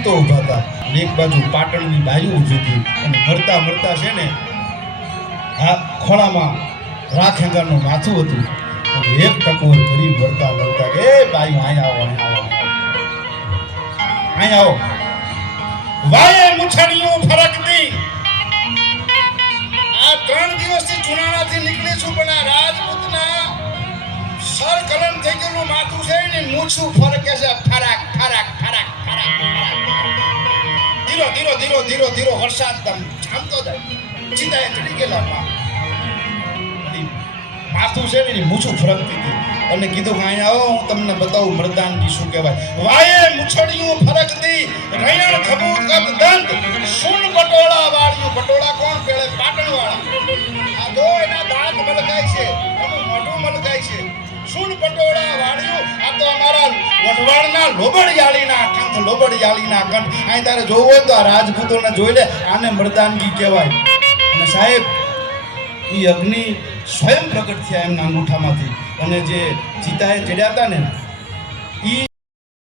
રાજપૂતો ઊભા હતા અને એક બાજુ પાટણની બાયું ઊભી હતી અને મરતા મરતા છે ને આ ખોળામાં રાખેંગાનું માથું હતું અને એક ટકોર કરી મરતા મરતા કે એ બાયું અહીં આવો વાયે મુછડીઓ ફરકતી આ 3 દિવસથી જુનાણાથી નીકળી છું પણ આ રાજપૂતના સર કલમ થઈ ગયેલું માથું છે ને મૂછું ફરકે છે ફરાક ફરાક ફરાક ફરાક ધીરો ધીરો ધીરો ધીરો ધીરો વરસાદ જામતો જાય ચિંતાએ ચડી ગયેલા માથું છે ને મૂછું ફરકતી હતી અને કીધું કે અહીં આવો હું તમને બતાવું મરદાનગી શું કહેવાય વાયે મુછડીઓ ફરકતી રૈયણ ખબૂત કબ દંત સુન બટોળા વાળ્યું બટોળા કોણ પેળે પાટણ વાળા આ જો એના દાંત મલકાય છે એનું મોઢું મલકાય છે સુન બટોળા વાળ્યું આ તો અમારા વઢવાણના લોબડિયાળીના કંઠ અહીં તારે જોવું હોય તો આ રાજપૂતોને જોઈ લે આને મરદાનગી કહેવાય અને સાહેબ એ અગ્નિ સ્વયં પ્રગટ થયા એમના અંગૂઠામાંથી અને જે ચિતાએ ચડ્યા હતા ને એ